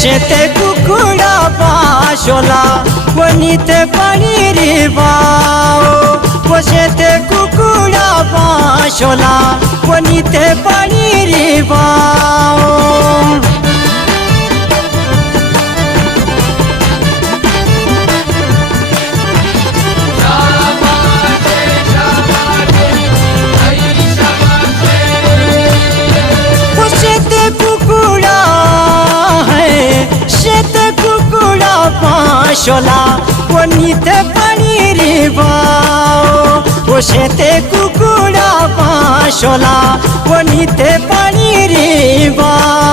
शेते कुकुडा पाशोला वनिते पाणी रिवाओ शेते कुकुडा पाशोला वनिते पाणी रिवाओ शोला वनिते पाणी रिवाओ शेते कुकुडा पाशोला वनिते पाणी रिवाओ